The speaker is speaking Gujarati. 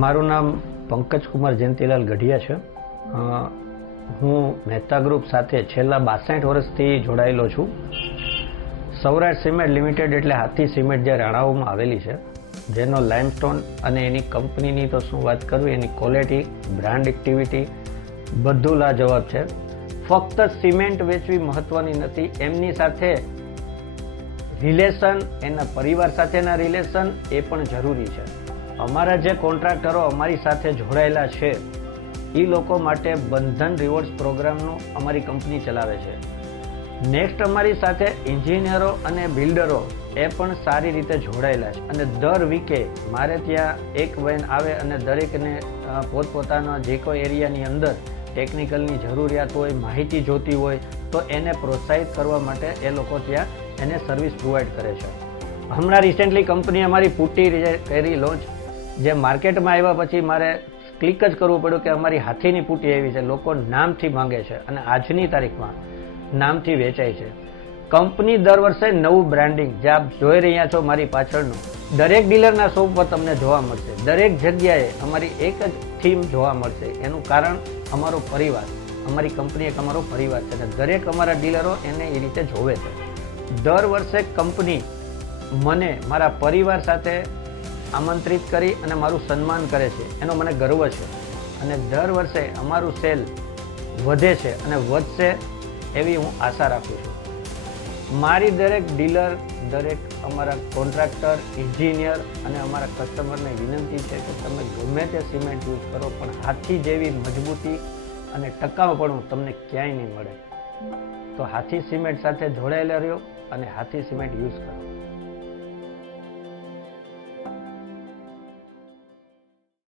મારું નામ પંકજ કુમાર જયંતિલાલ ગઢિયા છે. હું મહેતા ગ્રુપ સાથે છેલ્લા 62 વર્ષથી જોડાયેલો છું. સૌરાષ્ટ્ર સિમેન્ટ લિમિટેડ એટલે હાથી સિમેન્ટ જે રાણાઓમાં આવેલી છે, જેનો લાઇમસ્ટોન અને એની કંપનીની તો શું વાત કરવી, એની ક્વોલિટી, બ્રાન્ડ એક્ટિવિટી બધું લાજવાબ છે. ફક્ત સિમેન્ટ વેચવી મહત્વની નથી, એમની સાથે રિલેશન, એના પરિવાર સાથેના રિલેશન એ પણ જરૂરી છે. અમારા જે કોન્ટ્રાક્ટરો અમારી સાથે જોડાયેલા છે એ લોકો માટે બંધન રિવોર્ડ્સ પ્રોગ્રામનું અમારી કંપની ચલાવે છે. નેક્સ્ટ અમારી સાથે એન્જિનિયરો અને બિલ્ડરો એ પણ સારી રીતે જોડાયેલા છે અને દર વીકે મારે ત્યાં એક વેન આવે અને દરેકને પોતપોતાના જે કોઈ એરિયાની અંદર ટેકનિકલની જરૂરિયાત હોય, માહિતી જોતી હોય તો એને પ્રોત્સાહિત કરવા માટે એ લોકો ત્યાં એને સર્વિસ પ્રોવાઈડ કરે છે. હમણાં રિસેન્ટલી કંપની અમારી પુટ્ટી કરી લોન્ચ, જે માર્કેટમાં આવ્યા પછી મારે ક્લિક જ કરવું પડ્યું કે અમારી હાથીની પુટ્ટી આવી છે. લોકો નામથી માંગે છે અને આજની તારીખમાં નામથી વેચાય છે. કંપની દર વર્ષે નવું બ્રાન્ડિંગ, જે આપ જોઈ રહ્યા છો મારી પાછળનું, દરેક ડીલરના શોપ પર તમને જોવા મળશે. દરેક જગ્યાએ અમારી એક જ થીમ જોવા મળશે. એનું કારણ અમારો પરિવાર, અમારી કંપની એક અમારો પરિવાર છે અને દરેક અમારા ડીલરો એને એ રીતે જોવે છે. દર વર્ષે કંપની મને મારા પરિવાર સાથે આમંત્રિત કરી અને મારું સન્માન કરે છે, એનો મને ગર્વ છે અને દર વર્ષે અમારું સેલ વધે છે અને વધશે એવી હું આશા રાખું છું. મારી દરેક ડીલર, દરેક અમારા કોન્ટ્રાક્ટર, એન્જિનિયર અને અમારા કસ્ટમરને વિનંતી છે કે તમે ગમે તે સિમેન્ટ યુઝ કરો, પણ હાથી જેવી મજબૂતી અને ટકાઉપણું તમને ક્યાંય નહીં મળે. તો હાથી સિમેન્ટ સાથે જોડાયેલા રહ્યો અને હાથી સિમેન્ટ યુઝ કરો.